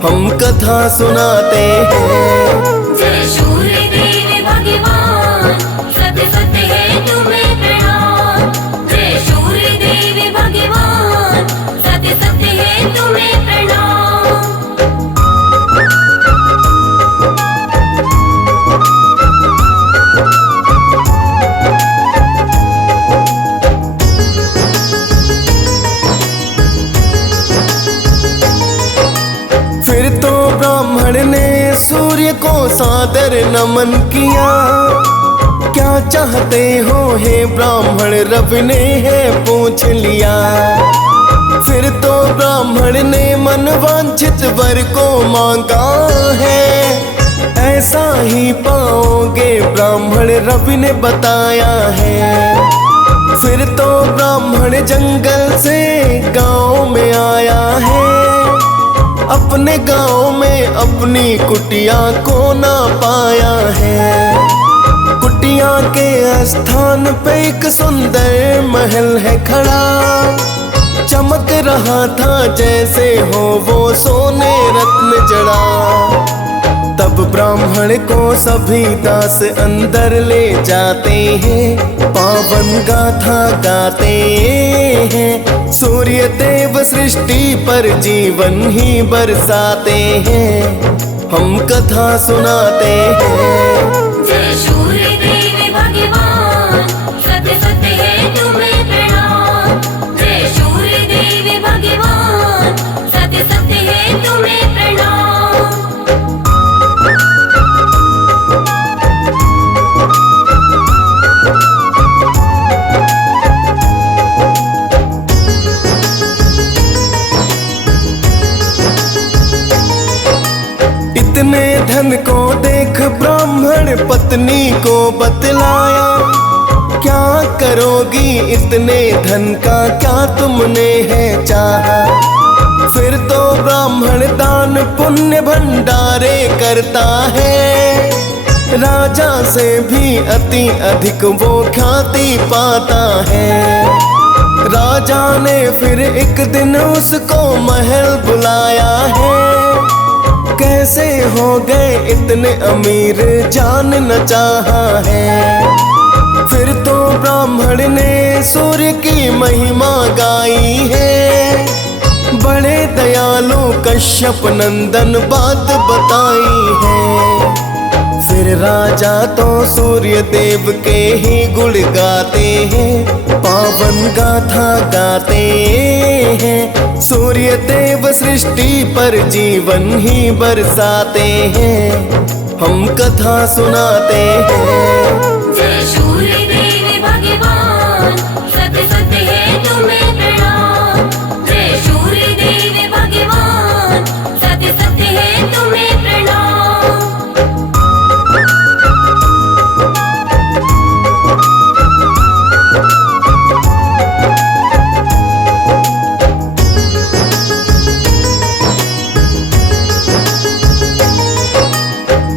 हम कथा सुनाते हैं। जय सूर्य देव भगवान, सत्य सत्य है तुम्हें प्रणाम। जय सूर्य देव भगवान, किया, क्या चाहते हो हे ब्राह्मण, रब ने है पूछ लिया। फिर तो ब्राह्मण ने मन वांछित वर को मांगा है, ऐसा ही पाओगे ब्राह्मण रब ने बताया है। फिर तो ब्राह्मण जंगल से गांव में आया है, अपने गांव में अपनी कुटिया को ना पाया है। कुटिया के स्थान पे एक सुंदर महल है खड़ा, चमक रहा था जैसे हो वो सोने रत्न जड़ा। तब ब्राह्मण को सभी दास अंदर ले जाते हैं, पावन गाथा गाते हैं। सूर्य देव सृष्टि पर जीवन ही बरसाते हैं, हम कथा सुनाते हैं। जय सूर्य देव भगवान, सत्य सत्य है तुम्हें प्रणाम। जय सूर्य देव भगवान, सत्य सत्य है तुम्हें प्रणाम। इतने धन को देख ब्राह्मण पत्नी को बतलाया, क्या करोगी इतने धन का, क्या तुमने है चाहा। फिर तो ब्राह्मण दान पुण्य भंडारे करता है, राजा से भी अति अधिक वो ख्याति पाता है। राजा ने फिर एक दिन उसको महल बुलाया है, कैसे हो गए इतने अमीर जान न चाहा है। फिर तो ब्राह्मण ने सूर्य की महिमा गाई है, बड़े दयालु कश्यप नंदन बात बताई है। फिर राजा तो सूर्य देव के ही गुण गाते हैं, पावन गाथा गाते हैं। सूर्य देव सृष्टि पर जीवन ही बरसाते हैं, हम कथा सुनाते हैं। जय सूर्य देव भगवान, सत्य सत्य है तुम्हें प्रणाम। जय सूर्य देव भगवान, सत्य सत्य है तुम्हें प्रणाम।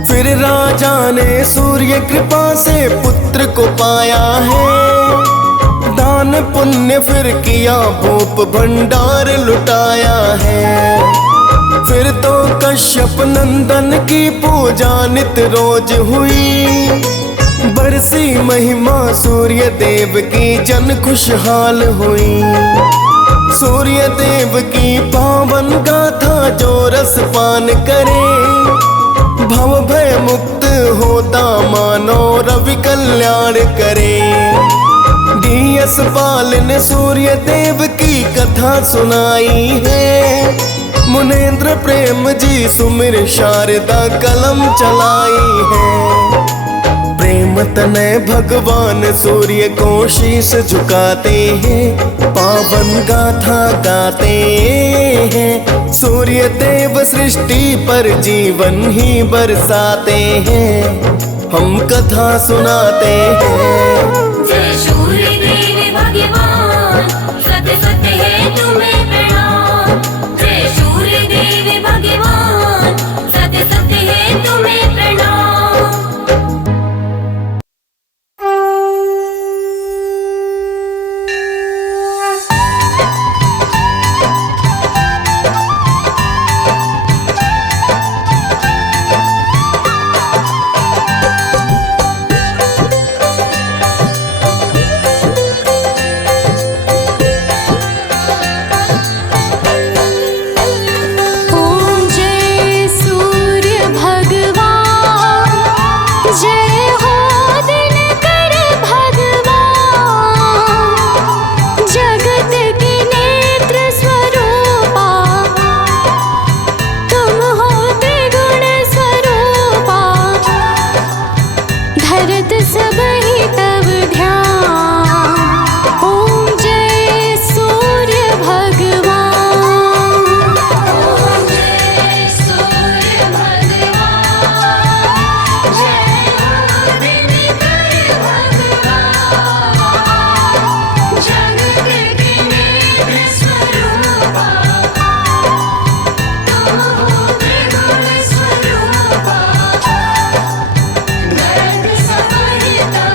फिर राजा ने सूर्य कृपा से पुत्र को पाया है, दान पुण्य फिर किया भूप भंडार लुटाया है। फिर तो कश्यप नंदन की पूजा नित रोज हुई, बरसी महिमा सूर्य देव की जन खुशहाल हुई। सूर्य देव की पावन गाथा जो रस पान करे, भव भय मुक्त होता मानो रवि कल्याण करे। डीएस पाल ने सूर्य देव की कथा सुनाई है, मुनेन्द्र प्रेम जी सुमिर शारदा कलम चलाई है। प्रेम तनय भगवान सूर्य को शीश झुकाते हैं, पावन गाथा गाते हैं। सूर्य देव सृष्टि पर जीवन ही बरसाते हैं, हम कथा सुनाते हैं। जय सूर्य देव भगवान, सत्य सत्य है तुम्हें प्रणाम। जय सूर्य देव भगवान, सत्य सत्य है तुम्हें प्रणाम। करत सबहि तव ध्यान। ओम जय सूर्य भगवान। ओम जय सूर्य भगवान, जय हो दिनकर भगवान। जगत के नेत्र स्वरूपा, तुम हो त्रिगुण स्वरूपा। करत सबहि तव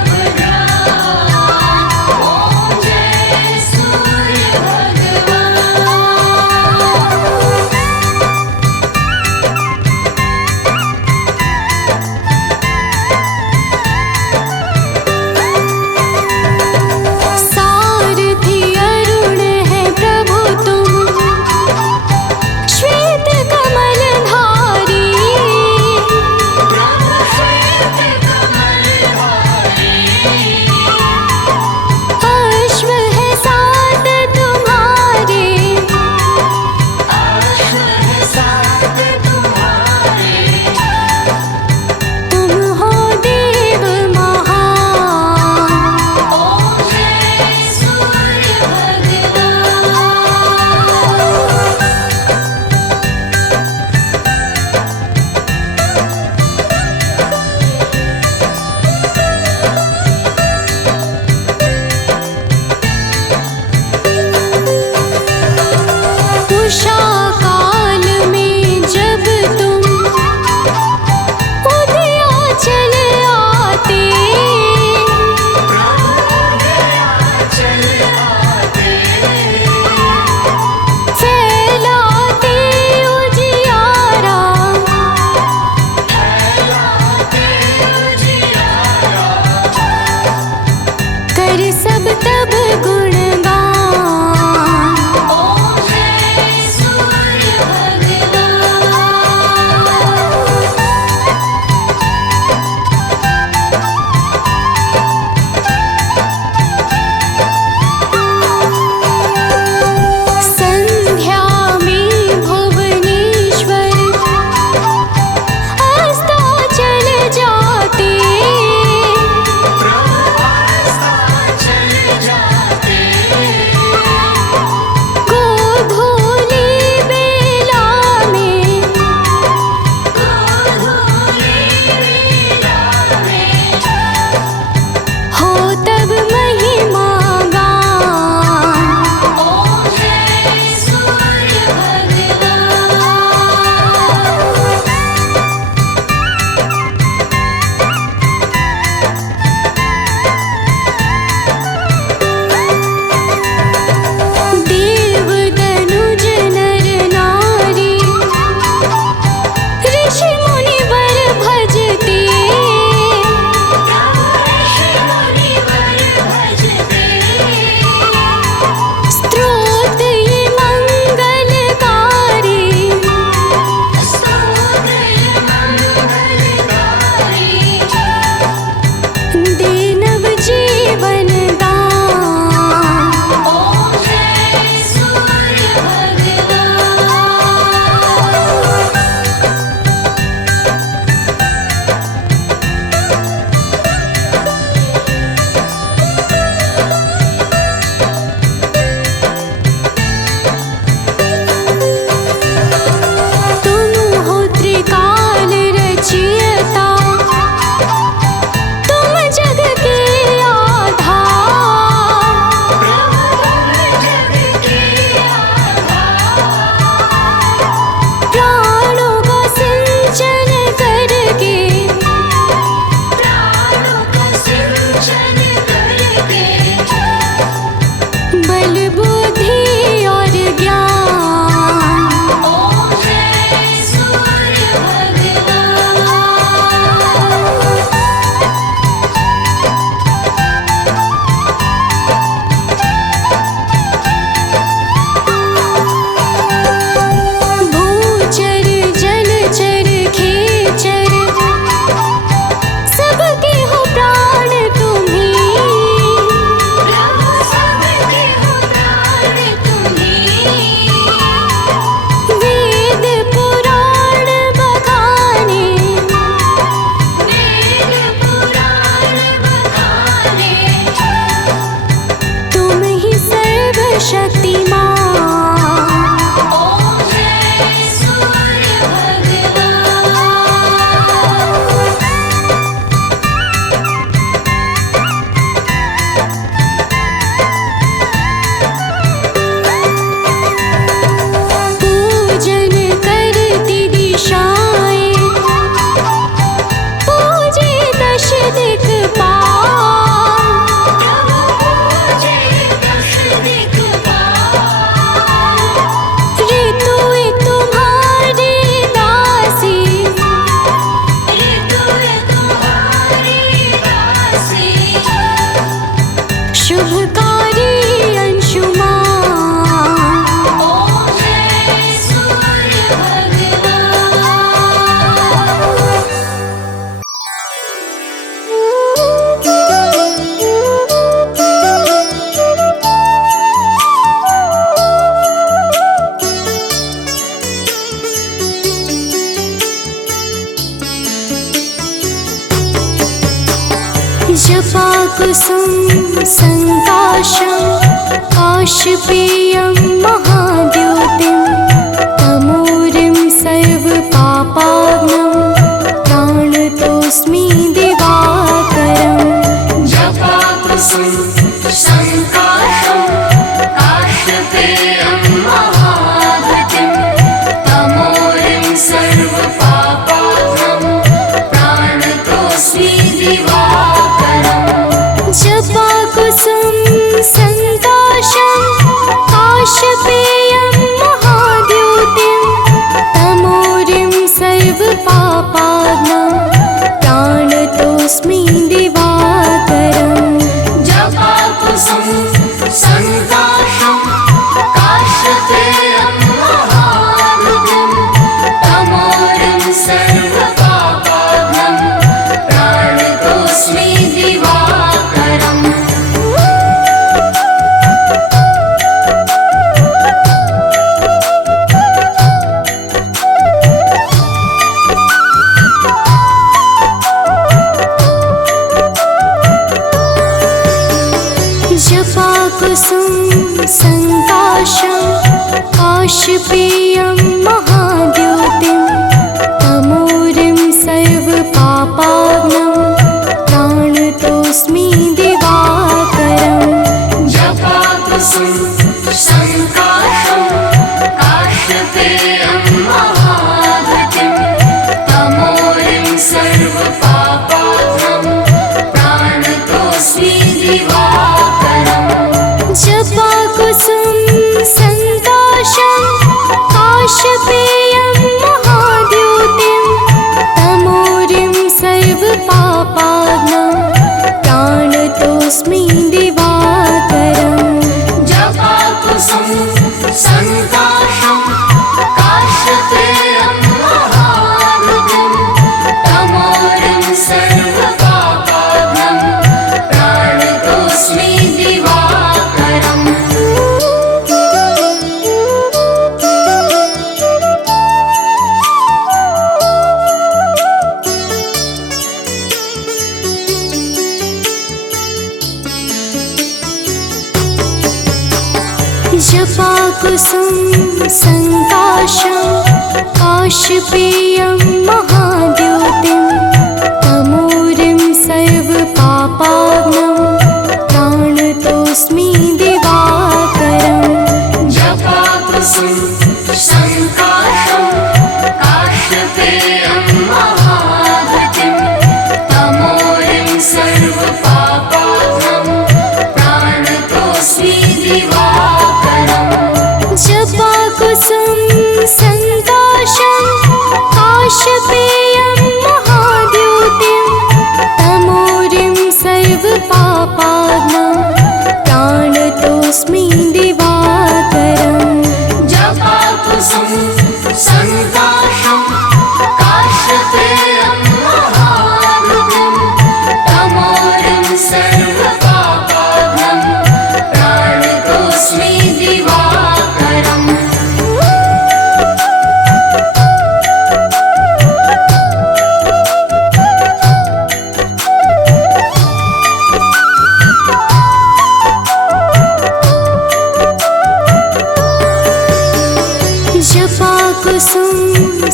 जपाकुसुम संकाशं काशपेयं महाद्योतिं तमोरिं सर्वपापाग्नं प्राणतोऽस्मि दिवाकरम् जपाकुसुम संकाशं काशपेयं महाद्युतिं तमोरिं सर्वपापाग्नं प्राणतोऽस्मि दिवाकरम् जपाकुसुम संकाशं काशपेयं महाद्योतिं तमोरिं सर्वपापाग्नं प्राणतोऽस्मि दिवाकरम् जपाकुसुम संकाशं काशपेयं महाद्युतिं तमोरिं सर्वपापाग्नं प्राणतोऽस्मि दिवाकरम् जपाकुसुम संकाशं काशपेयं महाद्योतिं तमोरिं सर्वपापाग्नं प्राणतोऽस्मि दिवाकरम् जपाकुसुम संकाशं काशपेयं महाद्युतिं तमोरिं सर्वपापाग्नं प्राणतोऽस्मि दिवाकरम् जपाकुसुम संकाशं काशपेयं महाद्योतिं तमोरिं सर्वपापाग्नं प्राणतोऽस्मि दिवाकरम् जपाकुसुम संकाशं काशपेयं महाद्युतिं तमोरिं सर्वपापाग्नं प्राणतोऽस्मि दिवाकरम् जपाकुसुम संकाशं काशपेयं महाद्योतिं तमोरिं सर्वपापाग्नं प्राणतोऽस्मि दिवाकरम् जपाकुसुम संकाशं काशपेयं महाद्युतिं तमोरिं सर्वपापाग्नं प्राणतोऽस्मि दिवाकरम् जपाकुसुम संकाशं काशपेयं महाद्योतिं तमोरिं सर्वपापाग्नं प्राणतोऽस्मि दिवाकरम् जपाकुसुम संकाशं काशपेयं महाद्युतिं तमोरिं सर्वपापाग्नं प्राणतोऽस्मि दिवाकरम् जपाकुसुम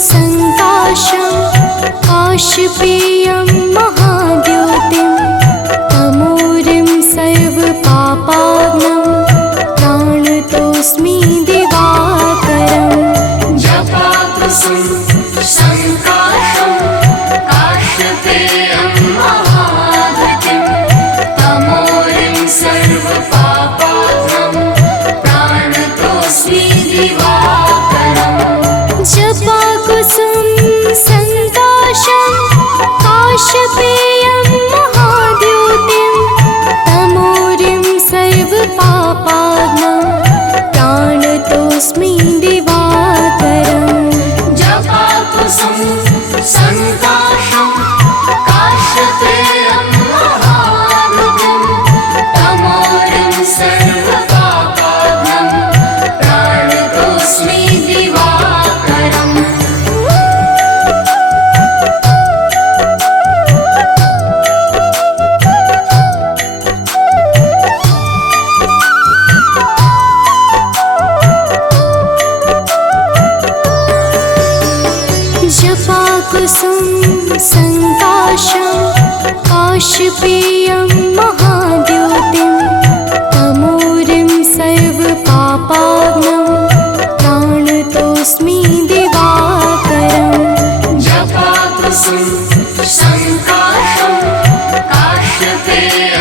संकाशं काशपेयं महाद्योतिं तमोरिं सर्वपापाग्नं प्राणतोऽस्मि दिवाकरम् जपाकुसुम संकाशं काशपेयं महाद्युतिं तमोरिं सर्वपापाग्नं प्राणतोऽस्मि दिवाकरम् जपाकुसुम संकाशं काशपेयं काश्यपेयं महाद्योतिं तमोरिं सर्वपापाग्नं प्राणतोऽस्मि दिवाकरम् जपाकुसुम संकाशम काश्यपेय